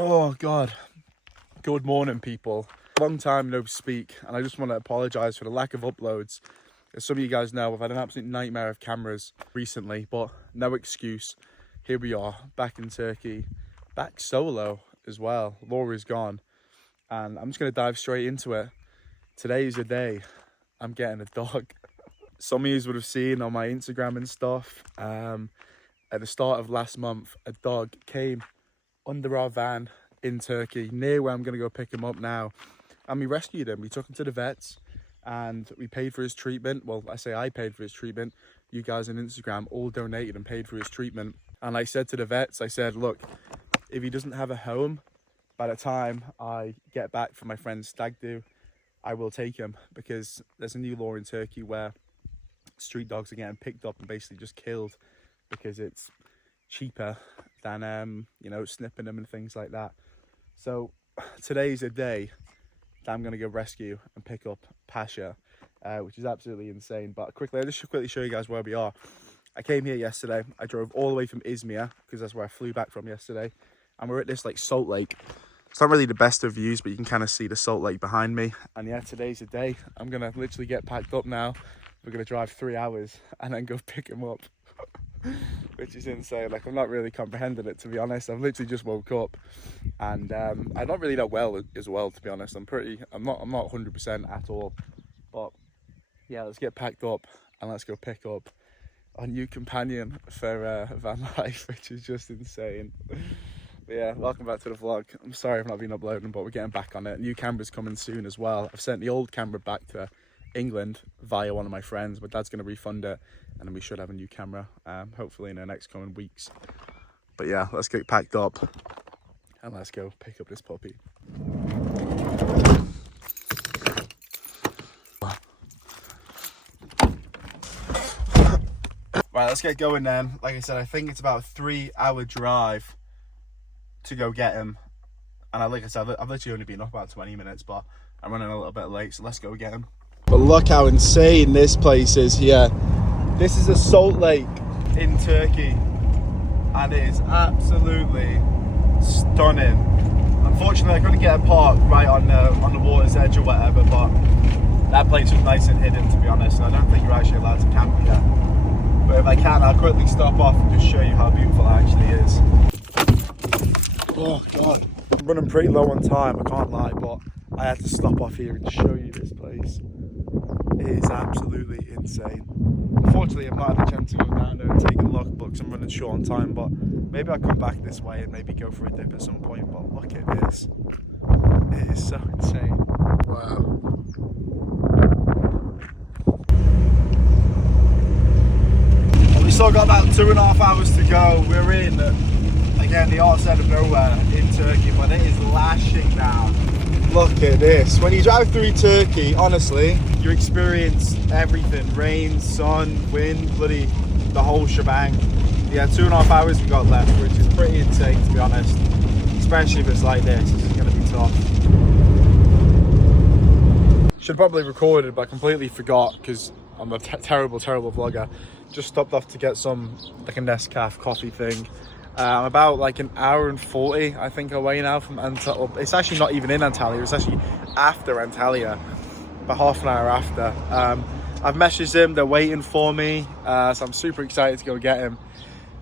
Oh God, good morning people. Long time no speak, and I just want to apologise for the lack of uploads. As some of you guys know, I've had an absolute nightmare of cameras recently, but no excuse. Here we are, back in Turkey, back solo as well. Laura's gone, and I'm just going to dive straight into it. Today is the day I'm getting a dog. Some of you would have seen on my Instagram and stuff, at the start of last month, a dog came under our van in Turkey, near where I'm going to go pick him up now. And we rescued him. We took him to the vets and we paid for his treatment. Well, I say I paid for his treatment. You guys on Instagram all donated and paid for his treatment. And I said to the vets, I said, look, if he doesn't have a home by the time I get back from my friend's stag do, I will take him, because there's a new law in Turkey where street dogs are getting picked up and basically just killed because it's cheaper than snipping them and things like that. So today's a day that I'm going to go rescue and pick up Pasha, which is absolutely insane. But I'll just quickly show you guys where we are. I came here yesterday. I drove all the way from Izmir, because that's where I flew back from yesterday, and we're at this like salt lake. It's not really the best of views, but you can kind of see the salt lake behind me. And yeah, today's the day. I'm going to literally get packed up now. We're going to drive 3 hours and then go pick him up. Which is insane. Like, I'm not really comprehending it, to be honest. I've literally just woke up, and I don't really know well as well, to be honest. I'm not 100% at all. But yeah, let's get packed up and let's go pick up our new companion for Vanlife, which is just insane. But yeah, welcome back to the vlog. I'm sorry I've not been uploading, but we're getting back on it. New camera's coming soon as well. I've sent the old camera back to England via one of my friends. My dad's going to refund it, and then we should have a new camera hopefully in the next coming weeks. But yeah, let's get packed up and let's go pick up this puppy. Right, let's get going then. Like I said, I think it's about a 3-hour drive to go get him, and like I said, I've literally only been up about 20 minutes, but I'm running a little bit late, so let's go get him. But look how insane this place is here. This is a salt lake in Turkey, and it is absolutely stunning. Unfortunately, I couldn't get a park right on the water's edge or whatever, but that place was nice and hidden, to be honest. I don't think you're actually allowed to camp here. But if I can, I'll quickly stop off and just show you how beautiful it actually is. Oh God, I'm running pretty low on time, I can't lie, but I had to stop off here and show you this place. It is absolutely insane. Unfortunately, I've not had a chance to go down there and take a look, because I'm running short on time, but maybe I'll come back this way and maybe go for a dip at some point. But look at this. It is so insane. Wow. Well, we still got about 2.5 hours to go. We're in, again, the arse end of nowhere in Turkey, but it is lashing down. Look at this. When you drive through Turkey, honestly, you experience everything. Rain, sun, wind, bloody the whole shebang. Yeah, 2.5 hours we got left, which is pretty insane, to be honest. Especially if it's like this. This is going to be tough. Should probably record it, but I completely forgot, because I'm a terrible vlogger. Just stopped off to get some, like a Nescafe coffee thing. I'm about like an hour and 40, I think, away now from Antalya. It's actually not even in Antalya, it's actually after Antalya, about half an hour after. I've messaged them, they're waiting for me, so I'm super excited to go get him.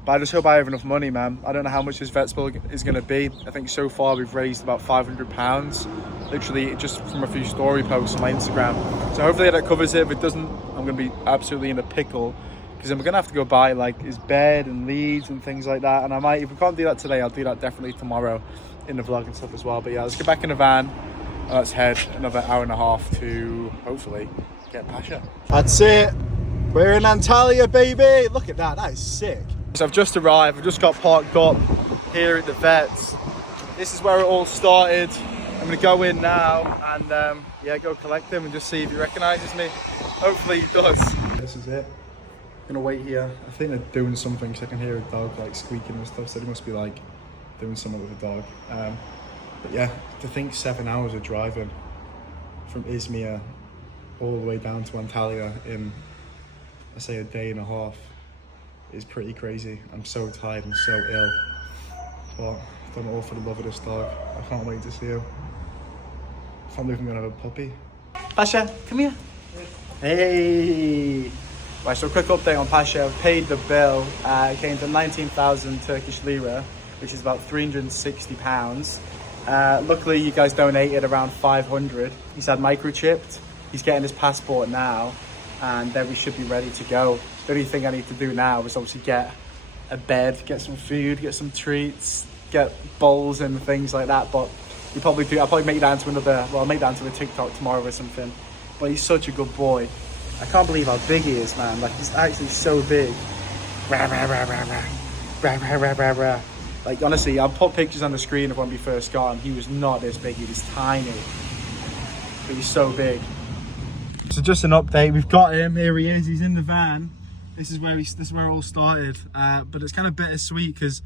But I just hope I have enough money, man. I don't know how much this vet bill is going to be. I think so far we've raised about £500, literally just from a few story posts on my Instagram. So hopefully that covers it. If it doesn't, I'm going to be absolutely in a pickle, because I'm gonna have to go buy like his bed and leads and things like that, and I might, if we can't do that today, I'll do that definitely tomorrow in the vlog and stuff as well. But yeah, let's get back in the van and let's head another hour and a half to hopefully get Pasha. That's it, we're in Antalya, baby. Look at that, that is sick. So I've just arrived, I've just got parked up here at the vets. This is where it all started. I'm gonna go in now and yeah, go collect him and just see if he recognises me. Hopefully he does. This is it. Gonna wait here. I think they're doing something, because I can hear a dog like squeaking and stuff, so they must be like doing something with a dog. But yeah, to think 7 hours of driving from Izmir all the way down to Antalya in, I say, a day and a half is pretty crazy. I'm so tired and so ill, but done all for the love of this dog. I can't wait to see him. I can't believe I'm gonna have a puppy. Pasha, come here. Hey. Right, so a quick update on Pasha. I've paid the bill. It came to 19,000 Turkish lira, which is about £360. Luckily, you guys donated around 500. He's had microchipped. He's getting his passport now, and then we should be ready to go. The only thing I need to do now is obviously get a bed, get some food, get some treats, get bowls and things like that. But I'll probably make that into I'll make that into a TikTok tomorrow or something. But he's such a good boy. I can't believe how big he is, man. Like, he's actually so big. Rah, rah, rah, rah, rah. Rah, rah, rah, rah, rah. Like, honestly, I'll put pictures on the screen of when we first got him. He was not this big, he was tiny. But he's so big. So just an update, we've got him, here he is, he's in the van. This is where it all started. But it's kind of bittersweet because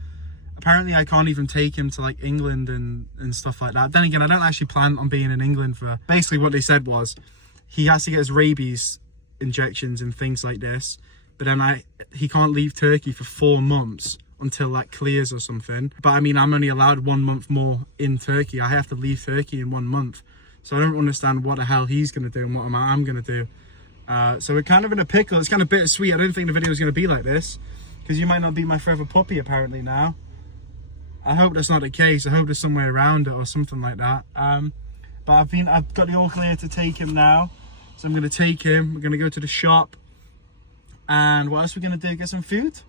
apparently I can't even take him to like England and stuff like that. Then again, I don't actually plan on being in England for, basically what they said was, he has to get his rabies injections and things like this. But then he can't leave Turkey for 4 months until that clears or something. But I mean, I'm only allowed 1 month more in Turkey. I have to leave Turkey in 1 month. So I don't understand what the hell he's going to do and what I'm going to do. So we're kind of in a pickle. It's kind of bittersweet. I don't think the video is going to be like this, because you might not be my forever puppy apparently now. I hope that's not the case. I hope there's somewhere around it or something like that. But I've got the all clear to take him now. So I'm going to take him. We're going to go to the shop. And what else are we going to do? Get some food?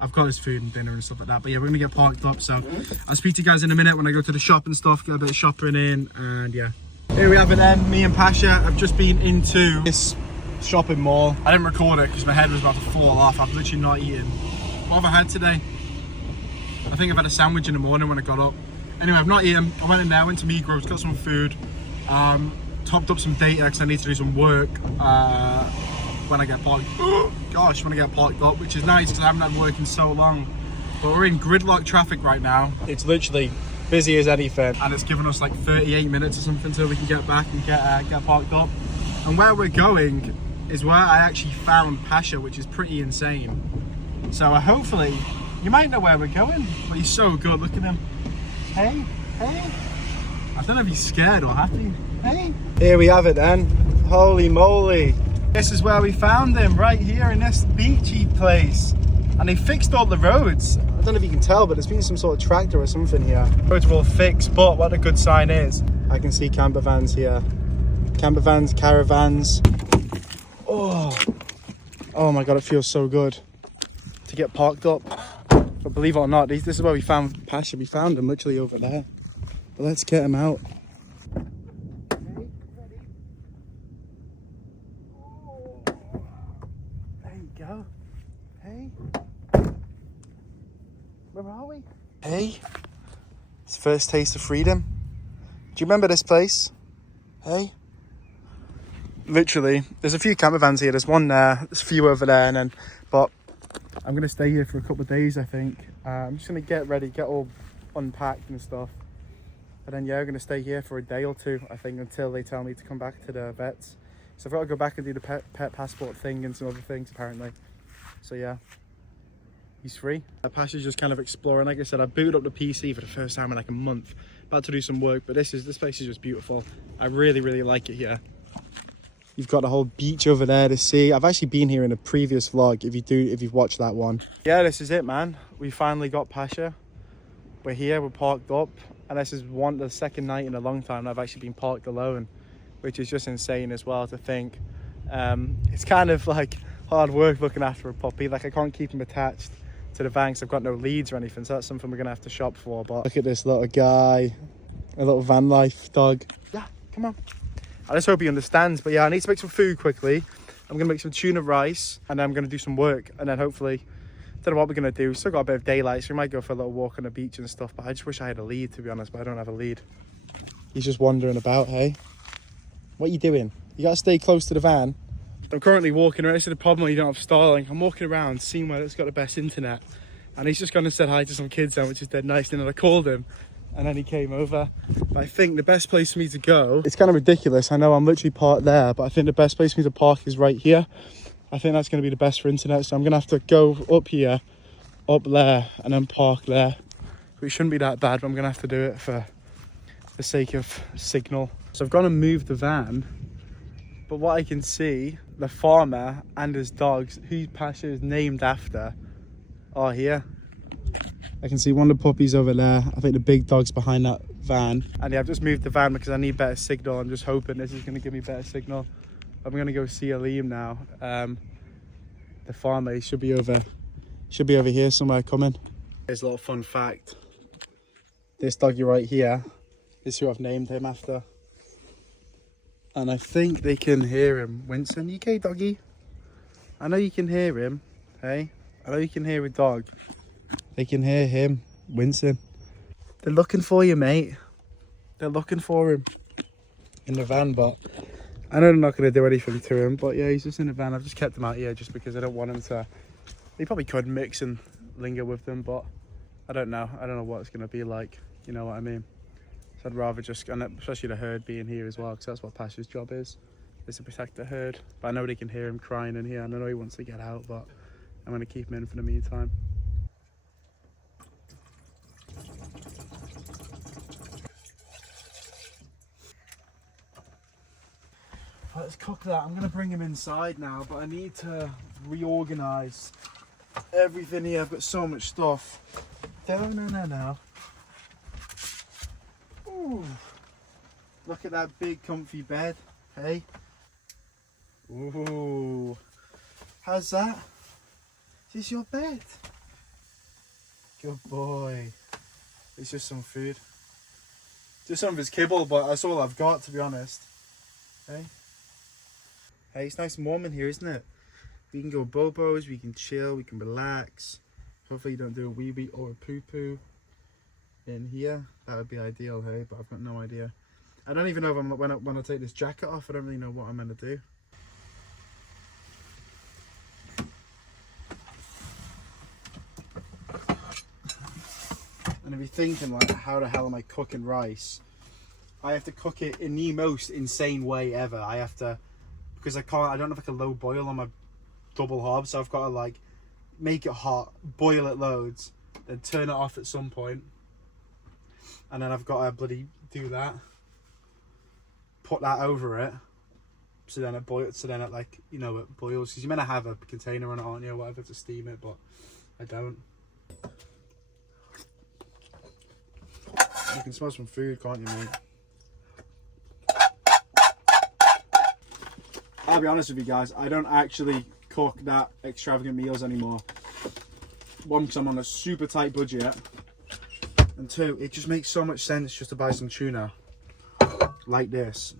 I've got his food and dinner and stuff like that. But yeah, we're going to get parked up. So I'll speak to you guys in a minute when I go to the shop and stuff. Get a bit of shopping in. And yeah. Here we have it then. Me and Pasha have just been into this shopping mall. I didn't record it because my head was about to fall off. I've literally not eaten. What have I had today? I think I've had a sandwich in the morning when I got up. Anyway, I've not eaten. I went in there, went to Migros, got some food. Topped up some data because I need to do some work when I get parked. Gosh, when I get parked up, which is nice because I haven't had work in so long. But we're in gridlock traffic right now. It's literally busy as anything, and it's given us like 38 minutes or something till we can get back and get parked up. And where we're going is where I actually found Pasha, which is pretty insane. So hopefully, you might know where we're going, but he's so good. Look at him. Hey, hey. I don't know if he's scared or happy. Hey. Here we have it then. Holy moly. This is where we found him, right here in this beachy place. And they fixed all the roads. I don't know if you can tell, but there's been some sort of tractor or something here. Roads were all fixed, but what a good sign is, I can see camper vans here. Camper vans, caravans. Oh my God, it feels so good to get parked up. But believe it or not, this is where we found Pasha. We found him literally over there. But let's get him out. There you go. Hey. Where are we? Hey. It's first taste of freedom. Do you remember this place? Hey. Literally, there's a few camper vans here. There's one there, there's a few over there, but I'm gonna stay here for a couple of days, I think. I'm just gonna get ready, get all unpacked and stuff. And then yeah, we're gonna stay here for a day or two, I think, until they tell me to come back to the vets. So I've got to go back and do the pet passport thing and some other things apparently. So yeah, he's free. Pasha's just kind of exploring. Like I said, I booted up the PC for the first time in like a month. About to do some work, but this place is just beautiful. I really, really like it here. You've got the whole beach over there to see. I've actually been here in a previous vlog, if you've watched that one. Yeah, this is it, man. We finally got Pasha. We're here, we're parked up, and this is the second night in a long time I've actually been parked alone, which is just insane as well to think. It's kind of like hard work looking after a puppy. Like, I can't keep him attached to the van because I've got no leads or anything, so that's something we're gonna have to shop for. But look at this little guy, a little Vanlife dog. Yeah, come on. I just hope he understands. But yeah, I need to make some food quickly. I'm gonna make some tuna rice, and then I'm gonna do some work, and then hopefully, don't know what we're gonna do. Still got a bit of daylight, so we might go for a little walk on the beach and stuff. But I just wish I had a lead, to be honest. But I don't have a lead. He's just wandering about. Hey, what are you doing? You gotta stay close to the van. I'm currently walking around. This is the problem when you don't have Starlink. I'm walking around, seeing where it's got the best internet, and he's just gone and said hi to some kids down, which is dead nice. And then I called him, and then he came over. But I think the best place for me to go, it's kind of ridiculous, I know I'm literally parked there, but I think the best place for me to park is right here. I think that's going to be the best for internet, so I'm going to have to go up here, up there, and then park there. But it shouldn't be that bad, but I'm gonna have to do it for the sake of signal. So I've gone and moved the van, but what I can see, the farmer and his dogs, whose pasture is named after, are here. I can see one of the puppies over there. I think the big dog's behind that van. And yeah, I've just moved the van because I need better signal. I'm just hoping this is gonna give me better signal. I'm gonna go see Aleem now. The farmer, he should be over here somewhere coming. Here's a little fun fact. This doggy right here is who I've named him after. And I think they can hear him. Winston, you okay, doggy? I know you can hear him, hey? I know you can hear a dog. They can hear him, Winston. They're looking for you, mate. They're looking for him in the van, but I know they're not going to do anything to him. But yeah, he's just in the van. I've just kept him out here just because I don't want him to... They probably could mix and linger with them, but I don't know. I don't know what it's going to be like. You know what I mean? So I'd rather just, and especially the herd being here as well, because that's what Pasha's job is to protect the herd. But I know they can hear him crying in here, and I know he wants to get out, but I'm going to keep him in for the meantime. Let's cook that. I'm going to bring him inside now, but I need to reorganise everything here. I've got so much stuff. No. Ooh. Look at that big comfy bed, hey? Ooh. How's that? Is this your bed? Good boy. It's just some food. Just some of his kibble, but that's all I've got, to be honest. Hey? Hey, it's nice and warm in here, isn't it? We can go bobos, we can chill, we can relax. Hopefully you don't do a wee or a poo-poo in here. That would be ideal, hey? But I've got no idea. I don't even know if when I take this jacket off, I don't really know what I'm going to do. And if you're thinking, like, how the hell am I cooking rice? I have to cook it in the most insane way ever. I have to... Because I don't have like a low boil on my double hob, so I've got to like make it hot, boil it loads, then turn it off at some point, and then I've got to bloody do that, put that over it, so then it boils, so then it like, you know, it boils, because you're meant to have a container on it, aren't you, or whatever, to steam it, but I don't. You can smell some food, can't you, mate? I'll be honest with you guys, I don't actually cook that extravagant meals anymore. One, because I'm on a super tight budget, and two, it just makes so much sense just to buy some tuna like this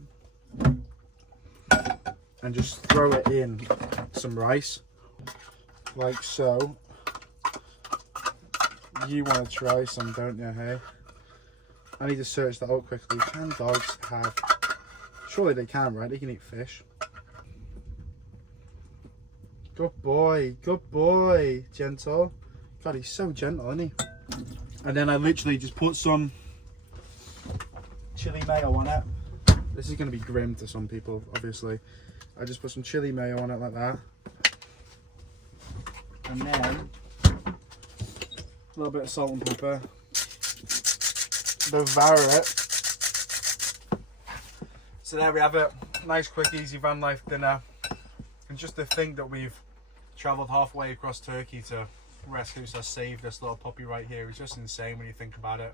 and just throw it in some rice like so. You want to try some, don't you, hey? I need to search that out quickly. Can dogs have... Surely they can, right? They can eat fish. Good boy, gentle. God, he's so gentle, isn't he? And then I literally just put some chili mayo on it. This is going to be grim to some people, obviously. I just put some chili mayo on it like that. And then a little bit of salt and pepper. Devour it. So there we have it. Nice, quick, easy van life dinner. And just to think that we've travelled halfway across Turkey to rescue us, save this little puppy right here is just insane when you think about it.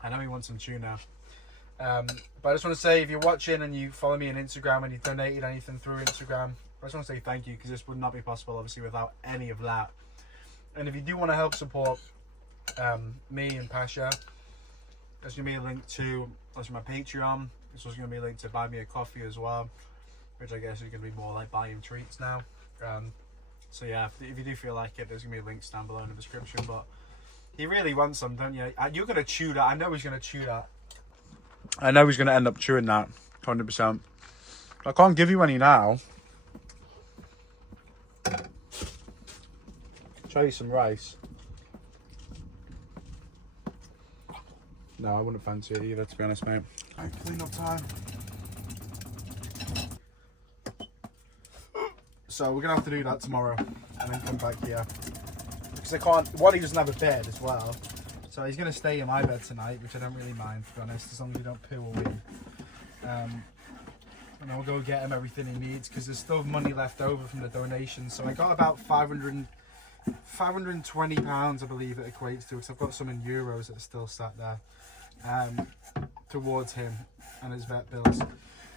I know he wants some tuna. But I just want to say, if you're watching and you follow me on Instagram and you donated anything through Instagram, I just want to say thank you, because this would not be possible, obviously, without any of that. And if you do want to help support me and Pasha, there's going to be a link to my Patreon. There's also going to be a link to buy me a coffee as well, which I guess is going to be more like buying treats now. So yeah, if you do feel like it, there's going to be links down below in the description. But he really wants some, don't you? You're going to chew that. I know he's going to chew that. I know he's going to end up chewing that, 100%. I can't give you any now. Try you some rice. No, I wouldn't fancy it either, to be honest, mate. Right, clean up time. So we're gonna have to do that tomorrow and then come back here. Because I can't, Wally doesn't have a bed as well. So he's going to stay in my bed tonight, which I don't really mind, to be honest, as long as he don't poo or wee. And I'll go get him everything he needs, because there's still money left over from the donation. So I got about £520, I believe it equates to, because I've got some in euros that are still sat there, towards him and his vet bills.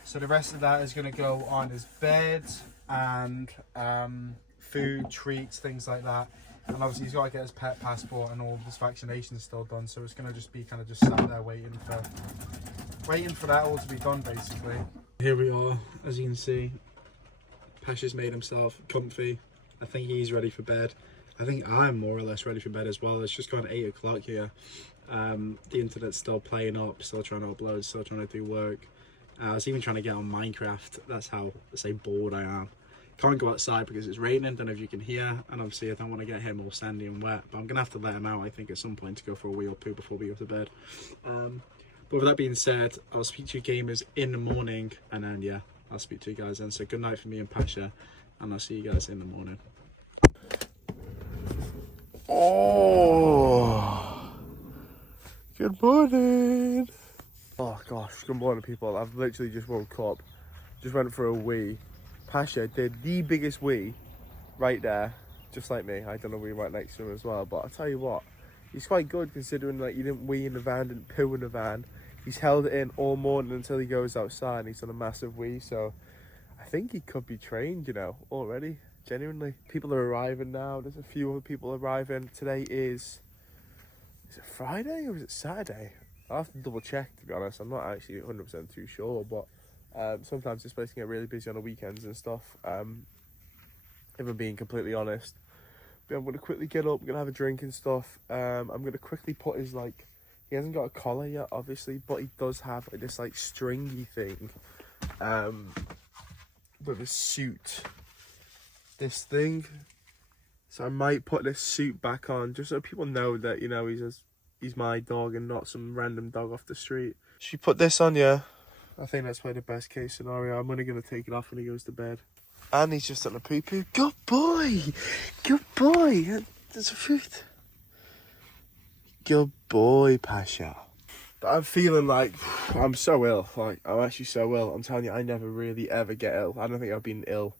So the rest of that is going to go on his bed and food, treats, things like that. And obviously he's got to get his pet passport and all his vaccinations still done. So it's going to just be kind of just sat there waiting for that all to be done, basically. Here we are, as you can see. Pasha's made himself comfy. I think he's ready for bed. I think I'm more or less ready for bed as well. It's just gone 8 o'clock here. The internet's still playing up, still trying to upload, still trying to do work. I was even trying to get on Minecraft. That's how, say, bored I am. Can't go outside because it's raining, don't know if you can hear, and obviously I don't want to get him all sandy and wet, but I'm gonna have to let him out, I think, at some point to go for a wee or poo before we go to bed. But with that being said, I'll speak to you gamers in the morning, and then yeah, I'll speak to you guys then. So good night for me and Pasha, and I'll see you guys in the morning. Oh, good morning. Oh gosh, good morning people. I've literally just woke up, just went for a wee. Pasha did the biggest wee right there, just like me. I don't know, we right next to him as well, but I'll tell you what, he's quite good considering like you didn't wee in the van, didn't poo in the van. He's held it in all morning until he goes outside and he's done a massive wee, so I think he could be trained, you know, already, genuinely. People are arriving now, there's a few other people arriving. Today is it Friday or is it Saturday? I'll have to double check, to be honest. I'm not actually 100% too sure, but sometimes this place can get really busy on the weekends and stuff, if I'm being completely honest. But I'm going to quickly get up, I'm going to have a drink and stuff. I'm going to quickly put his, like, he hasn't got a collar yet, obviously, but he does have this, like, stringy thing, with a suit. This thing. So I might put this suit back on, just so people know that, you know, he's my dog and not some random dog off the street. Should put this on, yeah? I think that's probably the best case scenario. I'm only going to take it off when he goes to bed. And he's just on a poo-poo. Good boy! Good boy! There's a fruit. Good boy, Pasha. But I'm feeling like I'm so ill. Like, I'm actually so ill. I'm telling you, I never really ever get ill. I don't think I've been ill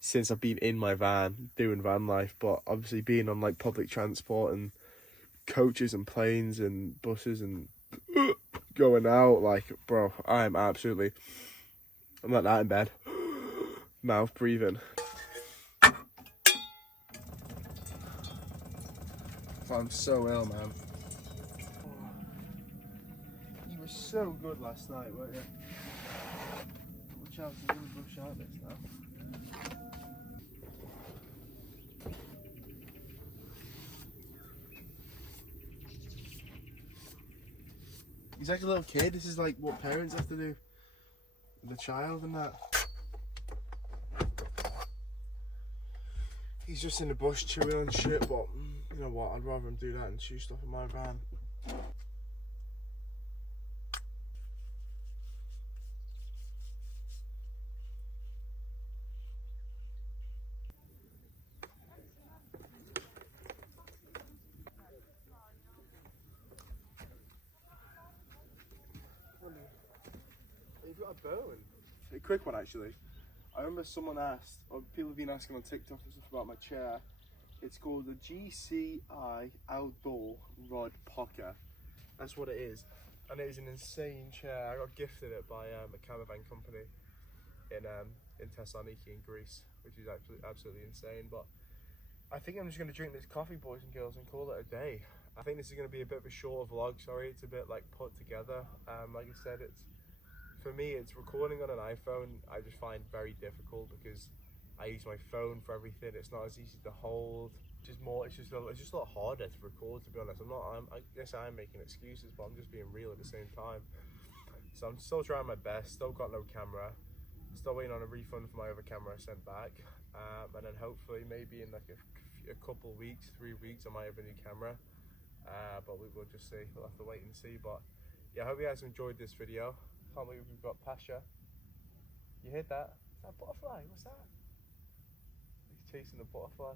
since I've been in my van doing van life. But obviously being on like public transport and coaches and planes and buses and going out, like, bro, I'm like that in bed. Mouth breathing. I'm so ill, man. You were so good last night, weren't you? Watch out, you're gonna rush out this now. He's like a little kid. This is like what parents have to do with the child and that. He's just in the bush chewing on shit, but you know what, I'd rather him do that than chew stuff in my van. You've got a bone. A quick one actually. I remember someone asked, or people have been asking on TikTok and stuff about my chair. It's called the GCI Outdoor Rod Pocket. That's what it is. And it is an insane chair. I got gifted it by a caravan company in Thessaloniki in Greece, which is absolutely insane. But I think I'm just going to drink this coffee, boys and girls, and call it a day. I think this is going to be a bit of a shorter vlog, sorry. It's a bit like put together. Like I said, for me, it's recording on an iPhone. I just find very difficult because I use my phone for everything. It's not as easy to hold. It's just a lot harder to record, to be honest. I guess I'm making excuses, but I'm just being real at the same time. So I'm still trying my best. Still got no camera. Still waiting on a refund for my other camera I sent back. And then hopefully maybe in like a couple weeks, 3 weeks, I might have a new camera. But we'll just see. We'll have to wait and see. But yeah, I hope you guys enjoyed this video. Can't believe we've got Pasha. You heard that? Is that a butterfly? What's that? He's chasing a butterfly.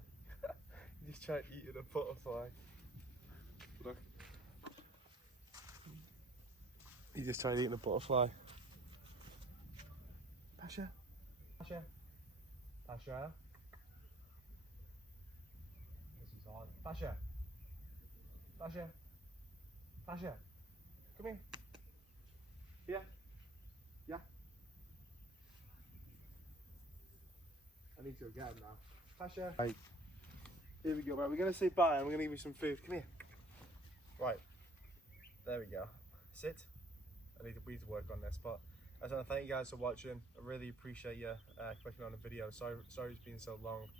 He just tried eating a butterfly. Look. He just tried eating a butterfly. Pasha? Pasha? Pasha? This is hard. Pasha? Pasha? Pasha? Come here. Here. Yeah. I need to go get him now. Pasha? Right. Here we go, right. We're going to say bye and we're going to give you some food. Come here. Right. There we go. Sit. We need to work on this, but I just want to thank you guys for watching. I really appreciate you clicking on the video. Sorry it's been so long.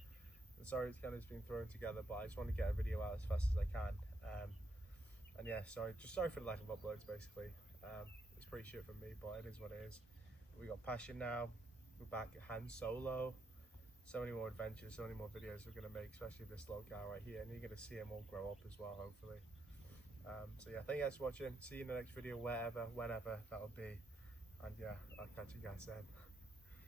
And sorry it's kind of been thrown together, but I just want to get a video out as fast as I can. And yeah, sorry for the lack of uploads basically. It's pretty shit from me, but it is what it is. We got passion now. We're back at Han Solo. So many more adventures, so many more videos we're going to make, especially this little guy right here, and you're going to see him all grow up as well, hopefully. So yeah, thank you guys for watching. See you in the next video, wherever, whenever that'll be. And yeah, I'll catch you guys then.